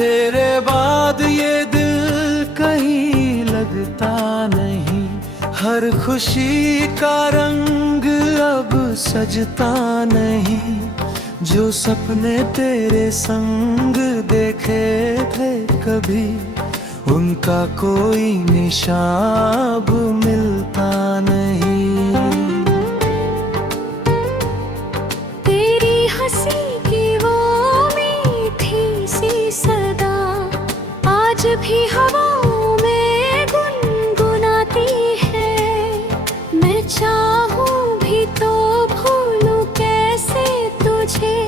तेरे बाद ये दिल कहीं लगता नहीं, हर खुशी का रंग अब सजता नहीं। जो सपने तेरे संग देखे थे कभी, उनका कोई निशान अब मिलता नहीं। तेरी हंसी की वो मीठी सी सदा आज भी हवाओं में गुनगुनाती है। मैं चाहूं भी तो भूलूं कैसे तुझे,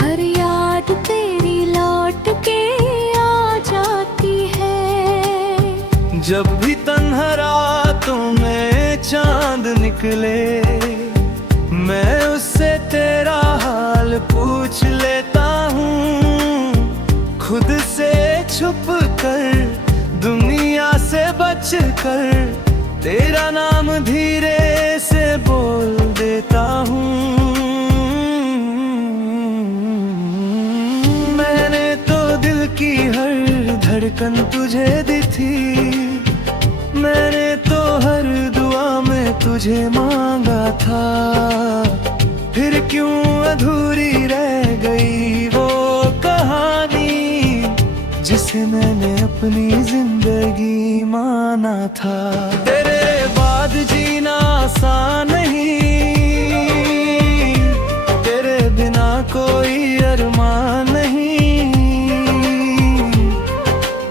हर याद तेरी लौट के आ जाती है। जब भी तन्हा रातों में चांद निकले, मैं उससे तेरा हाल पूछ लेता हूँ। खुद से छुप कर, दुनिया से बच कर, तेरा नाम धीरे से बोल देता हूँ। मैंने तो दिल की हर धड़कन तुझे दी थी, मैंने तो हर दुआ में तुझे मांगा था। फिर क्यों अधूरी रह गई वो कहानी, जिसे मैंने अपनी जिंदगी माना था। तेरे बाद जीना आसान नहीं, तेरे बिना कोई अरमान नहीं।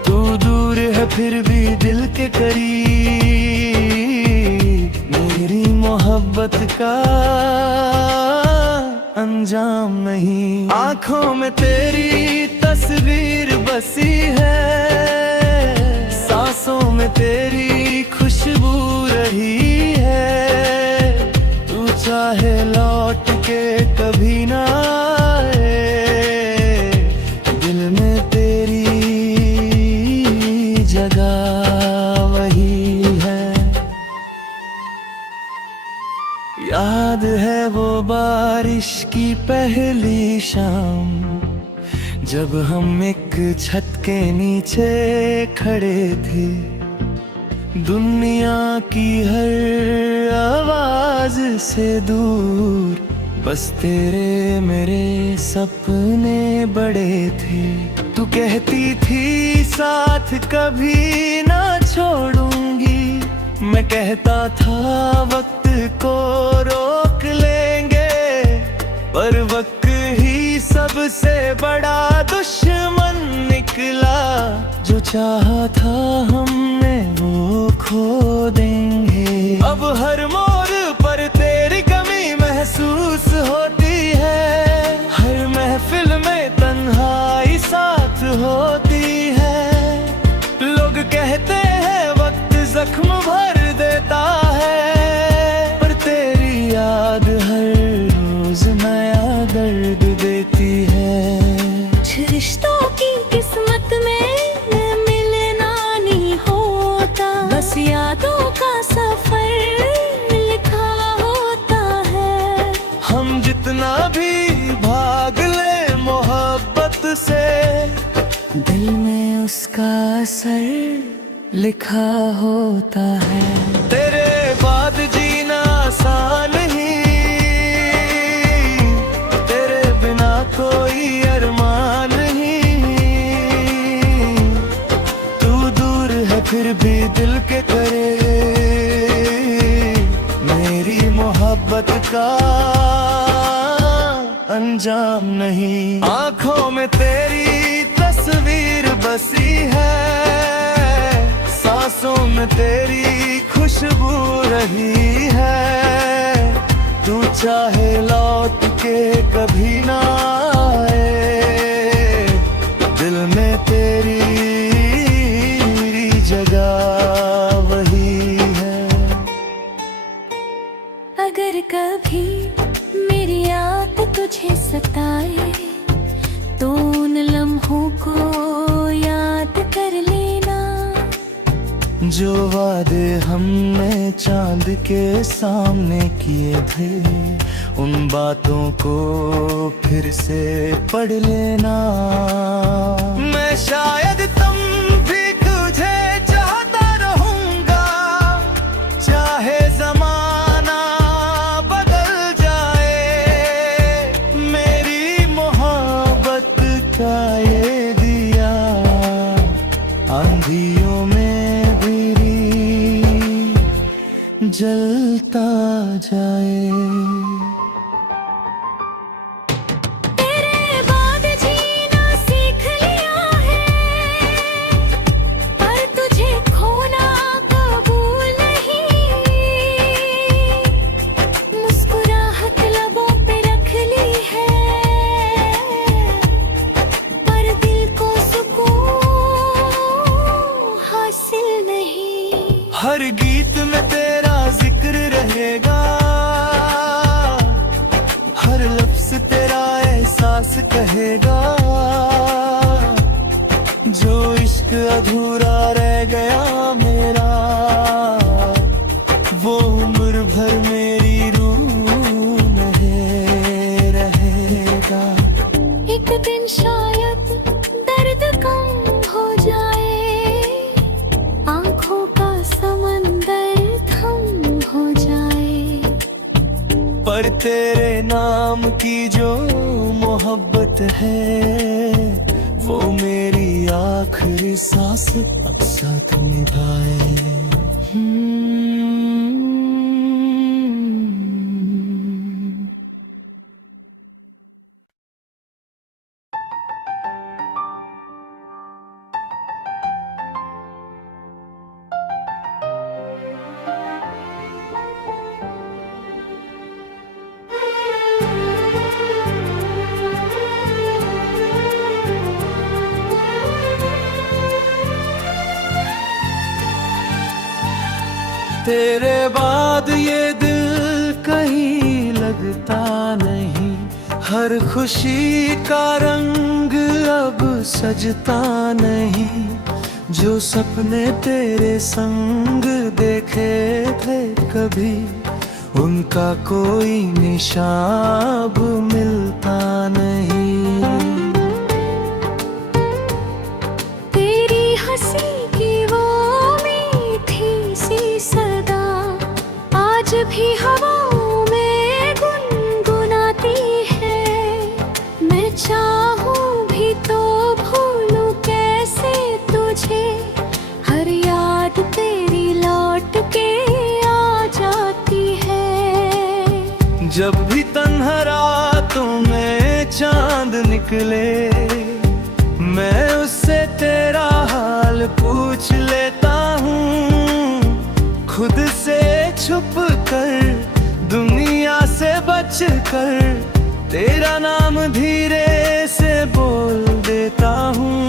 तू दूर है फिर भी दिल के करीब, मेरी मोहब्बत का अंजाम नहीं। आंखों में तेरी तस्वीर बसी है, सांसों में तेरी खुशबू रही है। तू चाहे लौट के कभी ना आए, दिल में तेरी जगह वही है। याद है वो बारिश की पहली शाम, जब हम एक छत के नीचे खड़े थे। दुनिया की हर आवाज से दूर, बस तेरे मेरे सपने बड़े थे। तू कहती थी साथ कभी ना छोड़ूंगी, मैं कहता था वक्त को रोक लेंगे। पर वक्त ही सबसे बड़ा दुश्मन निकला, जो चाहा था हमने वो खो देंगे। अब हर मोड़ पर तेरी कमी महसूस होती है, हर महफिल में तन्हाई साथ होती है। लोग कहते हैं वक्त जख्म भर देता है, पर तेरी याद हर रोज नया दर्द देती है। कुछ रिश्तों की किस्मत में मिलना नहीं होता, बस यादों का सफर लिखा होता है। हम जितना भी भाग ले मोहब्बत से, दिल में उसका असर लिखा होता है। तेरे बाद जीना आसान नहीं, तेरे बिना कोई अरमान नहीं। तू दूर है फिर भी दिल के करे, मेरी मोहब्बत का अंजाम नहीं। आंखों में तेरी तस्वीर बसी है, सांसों में तेरी खुशबू रही है। तू चाहे लौट के कभी ना आए, दिल में तेरी जगह वही है। अगर कभी मेरी याद तुझे सताए, तो उन लम्हों को याद कर लेना। जो वादे हमने चांद के सामने किए थे, उन बातों को फिर से पढ़ लेना। मैं शायद तुम भी तुझे चाहता रहूंगा, चाहे जमाना बदल जाए। मेरी मोहब्बत का ये दिया आंधियों में जलता जाए। तेरे बाद जीना सीख लिया है, पर तुझे खोना कबूल नहीं। मुस्कुराहट लबों पे रख ली है, पर दिल को सुकून हासिल नहीं। हर गीत में तेरा जिक्र रहेगा, हर लफ्ज तेरा एहसास कहेगा। जो इश्क अधूरा रह गया मेरा, वो उम्र भर मेरी रूह में रहेगा। एक दिन शायद दर्द कम हो जाए, आंखों का समंदर थम हो जाए। पर तेरे नाम की जो मोहब्बत है, वो मेरी आखिरी सांस साथ निभाए। तेरे बाद ये दिल कहीं लगता नहीं, हर खुशी का रंग अब सजता नहीं। जो सपने तेरे संग देखे थे कभी, उनका कोई निशान अब मिलता नहीं। तेरी हंसी की वो मीठी सी सदा आज भी हवाओं में गुनगुनाती है। मैं चाहूं भी तो भूलूं कैसे तुझे, हर याद तेरी लौट के आ जाती है। जब भी तन्हा रातों में चांद निकले, मैं उससे तेरा हाल पूछ लेता हूँ। खुद से छुप कर, दुनिया से बच कर, तेरा नाम धीरे से बोल देता हूँ।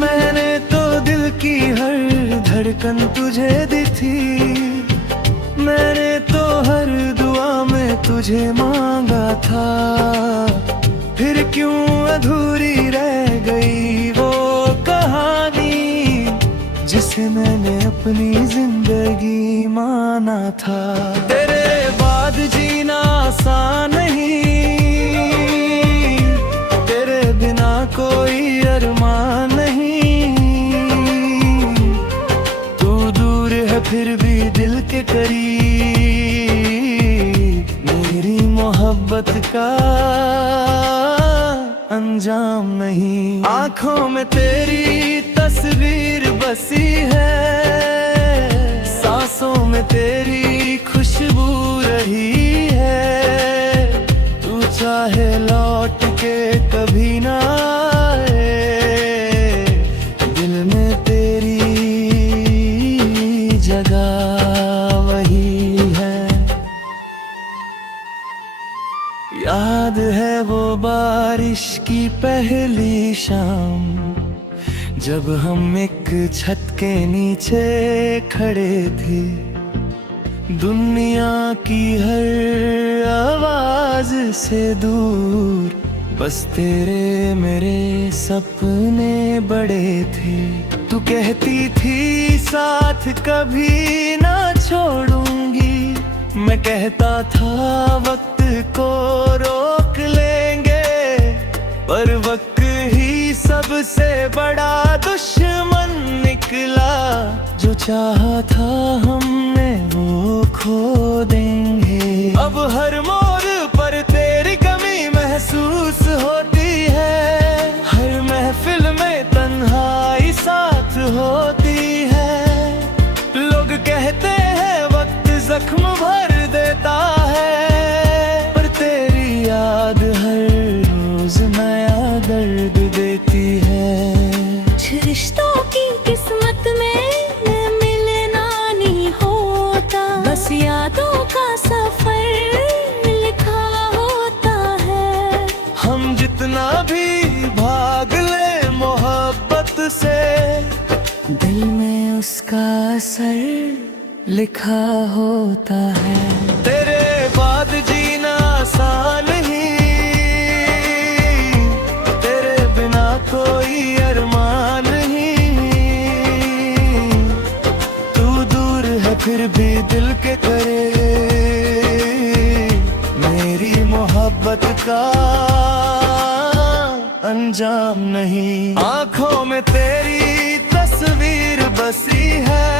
मैंने तो दिल की हर धड़कन तुझे दी थी, मैंने तो हर दुआ में तुझे मांगा था। फिर क्यों अधूरी रह गई वो कहानी, जिसे मैंने अपनी जिंदगी माना था। तेरे बाद जीना आसान नहीं, तेरे बिना कोई अरमान नहीं। तू दूर है फिर भी दिल के करीब, मेरी मोहब्बत का अंजाम नहीं। आंखों में तेरी तस्वीर बसी है, सांसों में तेरी खुशबू रही है। तू चाहे लौट के कभी ना आए, दिल में तेरी जगह वही है। याद है वो बारिश की पहली शाम, जब हम एक छत के नीचे खड़े थे। दुनिया की हर आवाज से दूर बस तेरे मेरे सपने बड़े थे। तू कहती थी साथ कभी ना छोड़ूंगी, मैं कहता था वक्त को रोक लेंगे, पर वक्त ही सबसे बड़ा दुश्मन निकला। जो चाहा था हमने वो खो देंगे। अब हर मोड़ पर तेरी कमी महसूस होती है, हर महफिल में तन्हाई साथ होती है। लोग कहते हैं वक्त जख्म भर देता है, पर तेरी याद हर रोज नया दर्द देती है। कुछ रिश्तों की किस्मत में मिलना नहीं होता, बस यादों का सफर लिखा होता है। हम जितना भी भाग ले मोहब्बत से, दिल में उसका असर लिखा होता है। तेरे बाद जीना आसान ही, तेरे बिना कोई अरमान ही। तू दूर है फिर भी दिल के करीब, मेरी मोहब्बत का अंजाम नहीं। आंखों में तेरी तस्वीर बसी है,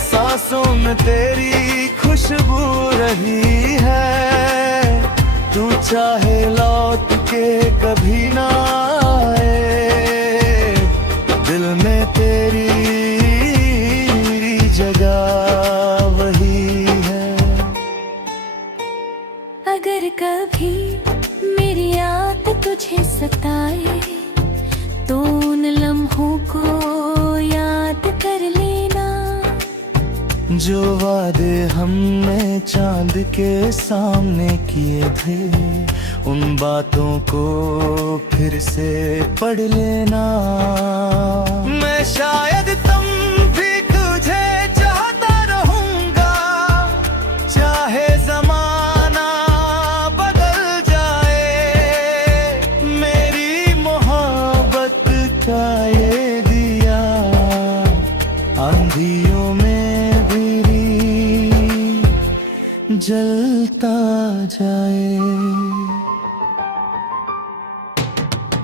सांसों में तेरी खुशबू रही है। तू चाहे लौट के कभी ना आए, दिल में तेरी जगह वही है। अगर कभी मेरी याद तुझे सताए, तो उन लम्हों को याद कर लेना। जो वादे हमने चांद के सामने किए थे, उन बातों को फिर से पढ़ लेना। मैं शायद तुम भी तुझे चाहता रहूंगा, चाहे जमाना बदल जाए। मेरी मोहब्बत का ये दिया आंधियों में जलता जाए।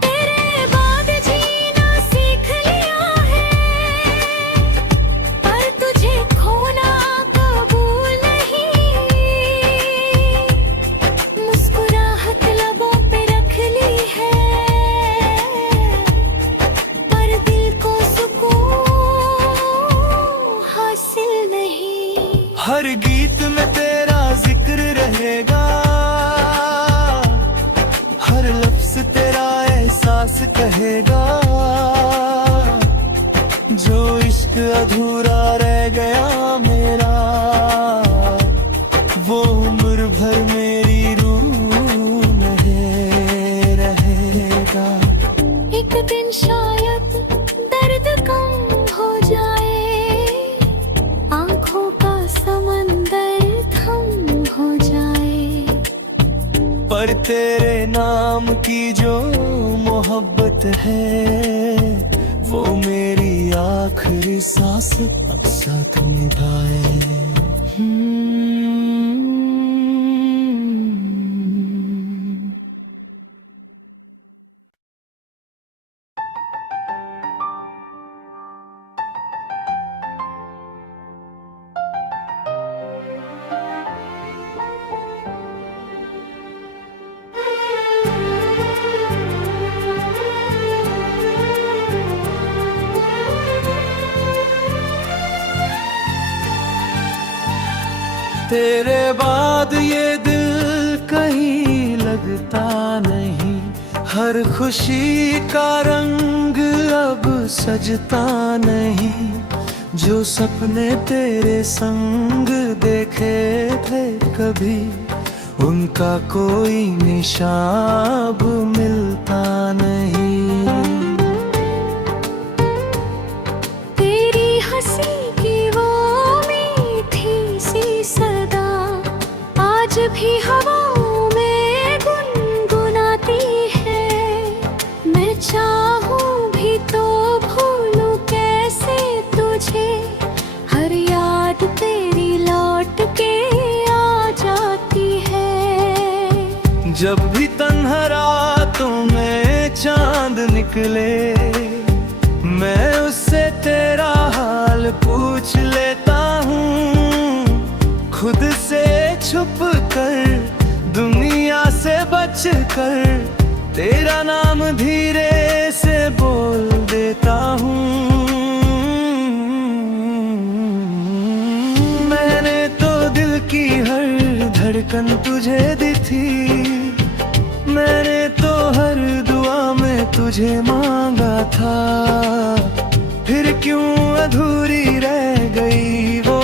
तेरे बाद जीना सीख लिया है, पर तुझे खोना कबूल नहीं। मुस्कुराहट लबों पे रख ली है, पर दिल को सुकून हासिल नहीं। हर गीत में तेरा जिक्र रहेगा, हर लफ्ज तेरा एहसास कहेगा। जो इश्क अधूरा रह गया मेरा, वो उम्र भर मेरी रूह में रहेगा। एक दिन शायद दर्द कम हो जाए, आंखों का समंदर थम हो जाए। पर तेरे नाम की जो मोहब्बत है, वो मेरी आखिरी सांस अब साथ निभाए। तेरे बाद ये दिल कहीं लगता नहीं, हर खुशी का रंग अब सजता नहीं। जो सपने तेरे संग देखे थे कभी, उनका कोई निशान अब मिलता नहीं। तेरी हंसी की वो मीठी सी सदा आज भी हवाओं में गुनगुनाती जब भी तन्हा रातों में चांद निकले, मैं उससे तेरा हाल पूछ लेता हूँ। खुद से छुप कर, दुनिया से बच कर, तेरा नाम धीरे से बोल देता हूँ। मैंने तो दिल की हर धड़कन तुझे दी थी, मैंने तो हर दुआ में तुझे मांगा था। फिर क्यों अधूरी रह गई वो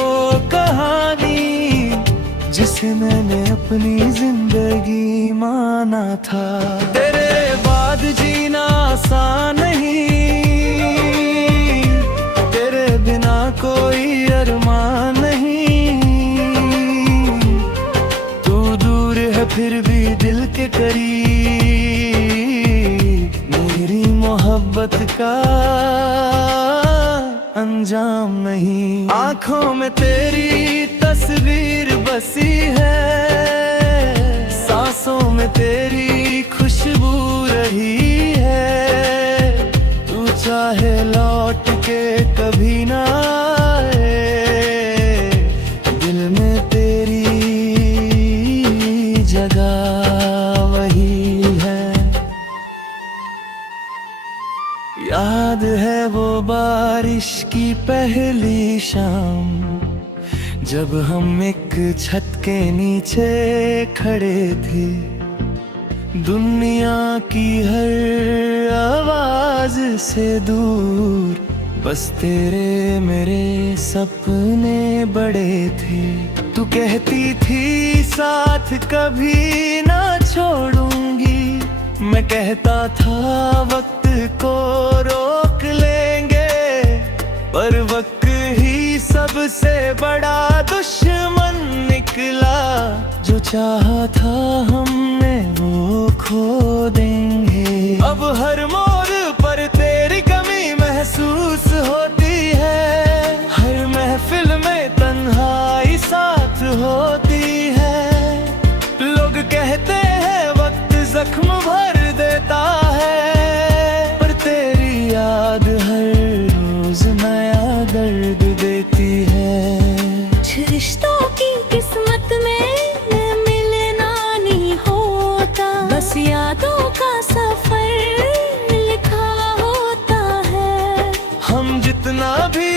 कहानी, जिसे मैंने अपनी जिंदगी माना था। तेरे बाद जीना आसान नहीं, तेरे बिना कोई अरमान नहीं। तू दूर है फिर भी दिल के करीब, मेरी मोहब्बत का अंजाम नहीं। आंखों में तेरी तस्वीर बसी है, सांसों में तेरी खुशबू रही है। तू चाहे लौट के कभी ना आए, दिल में तेरी जगह वही है। याद है वो बारिश की पहली शाम, जब हम एक छत के नीचे खड़े थे। दुनिया की हर आवाज से दूर, बस तेरे मेरे सपने बड़े थे। तू कहती थी साथ कभी ना छोड़ूंगी, मैं कहता था वक्त को रोक लेंगे। पर वक्त ही सबसे बड़ा दुश्मन निकला, जो चाहा था हमने वो खो देंगे। अब हर मोड़ पर तेरी कमी महसूस होती है, हर महफिल में तन्हाई साथ होती है। लोग कहते हैं वक्त जख्म भर देता है, पर तेरी याद हर रोज नया दर्द देती है। कुछ रिश्तों की किस्मत में मिलना नहीं होता, बस यादों का सफर लिखा होता है। हम जितना भी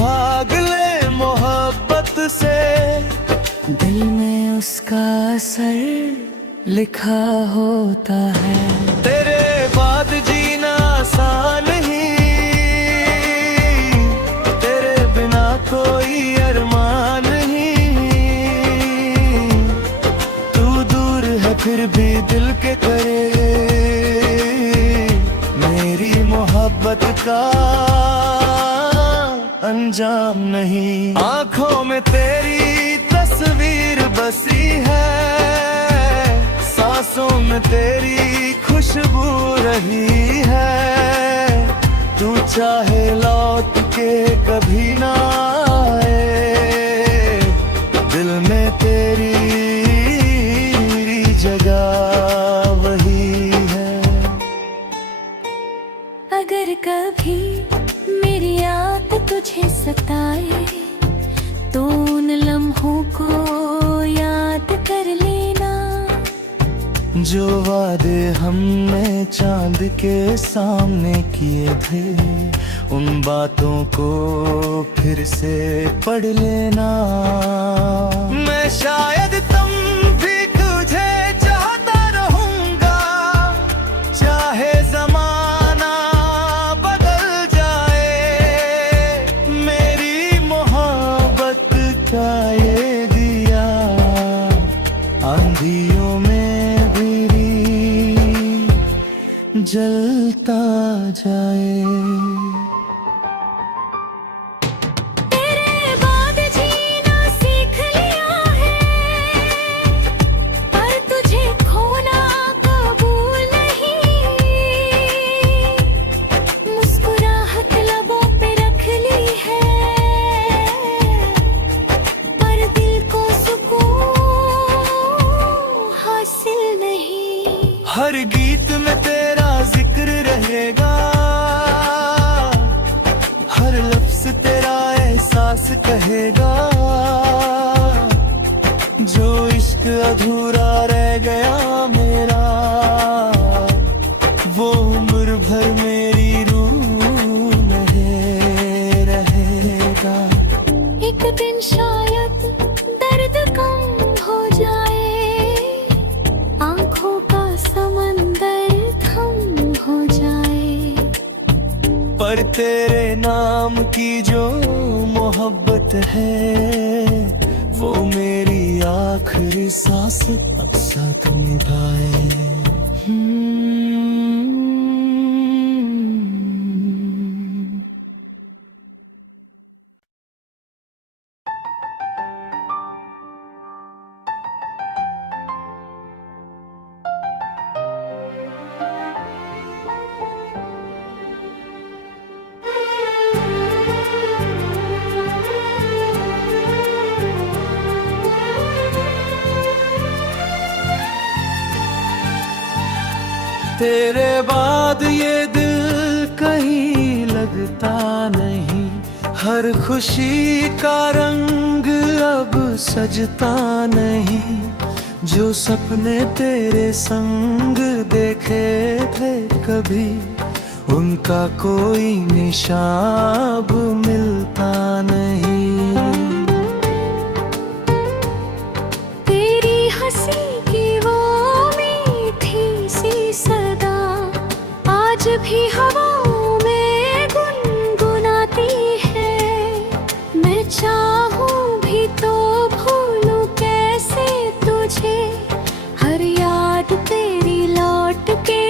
भाग ले मोहब्बत से, दिल में उसका असर लिखा होता है। तेरे बाद जीना आसान नहीं, तेरे बिना कोई अरमान नहीं। तू दूर है फिर भी दिल के करीब, मेरी मोहब्बत का अंजाम नहीं। आंखों में तेरी तस्वीर बसी है, सांसों में तेरी खुशबू रही है। तू चाहे लौट के कभी ना आए, दिल में तेरी जगह वही है। अगर कभी मेरी याद तुझे सताए, तो उन लम्हों को याद कर लेना, जो वादे हमने चांद के सामने किए थे। उन बातों को फिर से पढ़ लेना। मैं शायद तुम भी तुझे चाहता रहूंगा, चाहे जमाना बदल जाए। मेरी मोहब्बत का ये दिया आंधियों में जलता जाए। तेरे बाद जीना सीख लिया है, पर तुझे खोना कबूल नहीं। मुस्कुराहट लबों पे रख ली है, पर दिल को सुकून हासिल नहीं। कहेगा। जो इश्क अधूरा रह गया मेरा, वो उम्र भर मेरी रूह में रहेगा। एक दिन शायद दर्द कम हो जाए, आंखों का समंदर थम हो जाए, पर तेरे नाम की जो मोहब्बत है, वो मेरी आखिरी सांस अब साथ निभाए। तेरे बाद ये दिल कहीं लगता नहीं, हर खुशी का रंग अब सजता नहीं। जो सपने तेरे संग देखे थे कभी, उनका कोई निशान अब मिलता नहीं। तेरी हंसी की वो मीठी सी सदा आज भी हवाओं में गुनगुनाती है। मैं चाहूं भी तो भूलूं कैसे तुझे, हर याद तेरी लौट के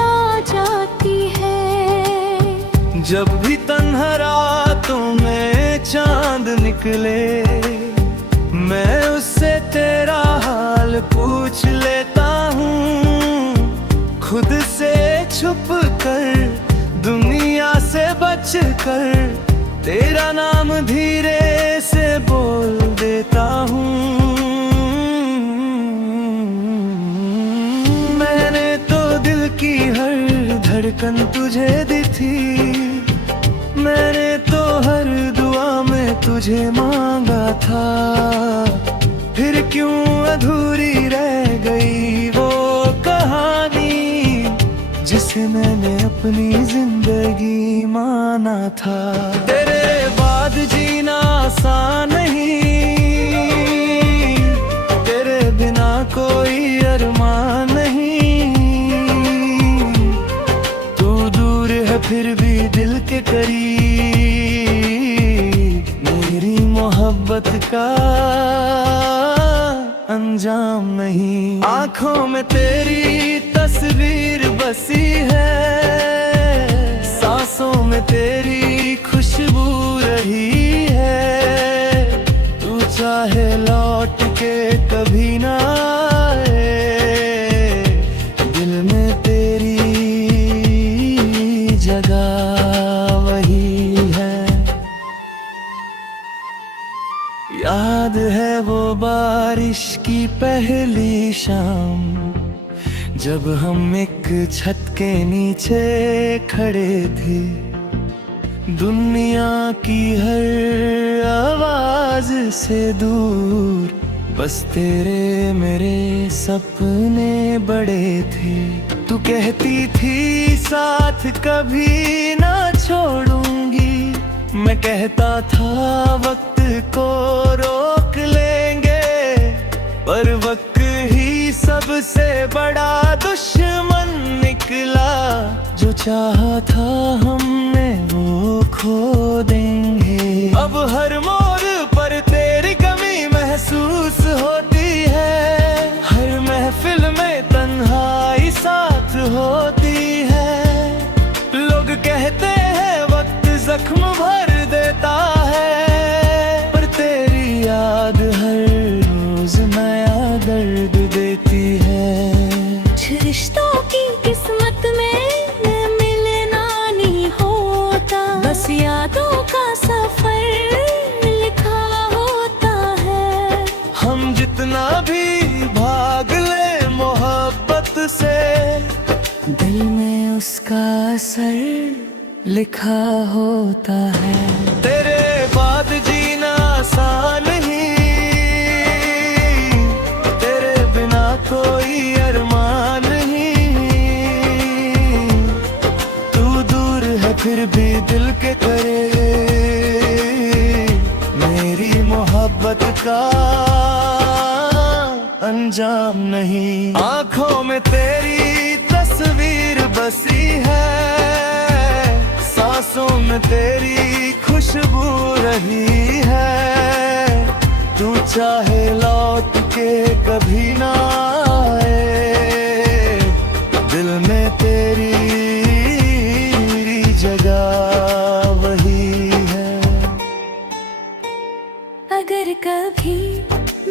आ जाती है। जब भी तन्हा रातों में चांद निकले, मैं उससे तेरा हाल पूछ लेता हूँ। खुद से छुप कर, दुनिया से बच कर, तेरा नाम धीरे से बोल देता हूँ। मैंने तो दिल की हर धड़कन तुझे दी थी, मैंने तो हर दुआ में तुझे मांगा था। फिर क्यों अधूरी रह गई वो कहानी, जिसे मैंने अपनी जिंदगी माना था। तेरे बाद जीना आसान नहीं, तेरे बिना कोई अरमान नहीं। तू दूर है फिर भी दिल के करीब, मेरी मोहब्बत का अंजाम नहीं। आंखों में तेरी तस्वीर बसी है, सांसों में तेरी खुशबू रही है। तू चाहे लौट के कभी ना आए, दिल में तेरी जगह वही है। याद है वो बारिश की पहली शाम, जब हम एक छत के नीचे खड़े थे। दुनिया की हर आवाज से दूर, बस तेरे मेरे सपने बड़े थे। तू कहती थी साथ कभी ना छोड़ूंगी, मैं कहता था वक्त को रोक लेंगे। पर वक्त ही सबसे बड़ा दुश्मन निकला, जो चाहा था हमने वो खो देंगे। अब हर मोड़ पर तेरी कमी महसूस होती है, हर महफिल में तन्हाई साथ होती है। लोग कहते हैं वक्त जख्म भर देता है, पर तेरी याद हर रोज नया दर्द देती है। रिश्तों की किस्मत में मिलना नहीं होता, बस यादों का सफर लिखा होता है। हम जितना भी भाग ले मोहब्बत से, दिल में उसका असर लिखा होता है। तेरे बाद जीना का अंजाम नहीं। आंखों में तेरी तस्वीर बसी है, सांसों में तेरी खुशबू रही है। तू चाहे लौट के कभी ना आए, दिल में तेरी जगह वही है। अगर कभी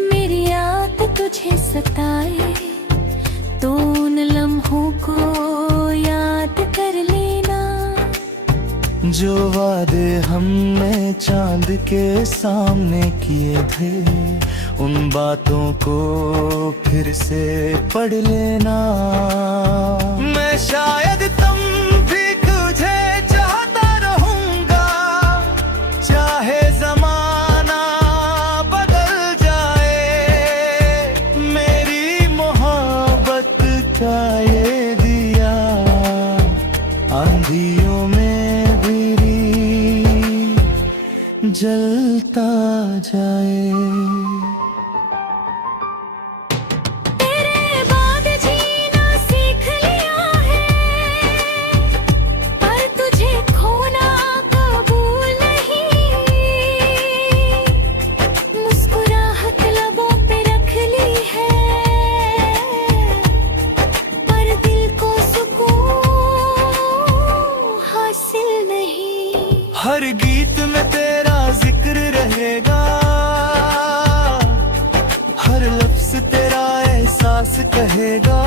मेरी याद तुझे सताए तो उन लम्हों को याद कर लेना, जो वादे हमने चांद के सामने किए थे, उन बातों को फिर से पढ़ लेना। मैं शायद तुम भी तुझे चाहता रहूंगा, चाहे जमाना बदल जाए। मेरी मोहब्बत का ये दिया आंधियों में जलता जाए। तेरे बाद जीना सीख लिया है, पर तुझे खोना कबूल नहीं। मुस्कुराहट लबों पे रख ली है, पर दिल को सुकून हासिल नहीं। हर गीत में तेरा जिक्र रहेगा, हर लफ्ज तेरा एहसास कहेगा।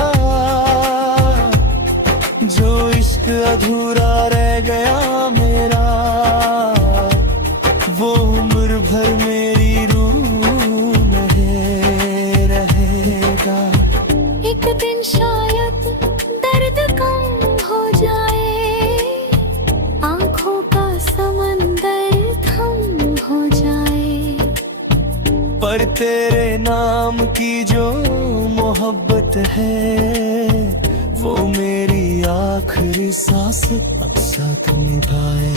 जो इश्क अधूरा रह गया मेरा, वो उम्र भर मेरी रूह में रहेगा। एक दिन शायद दर्द कम हो जाए, आंखों का समंदर थम हो जाए, पर तेरे नाम की जो मोहब्बत है, वो मेरी आखिरी सांस अब साथ निभाए।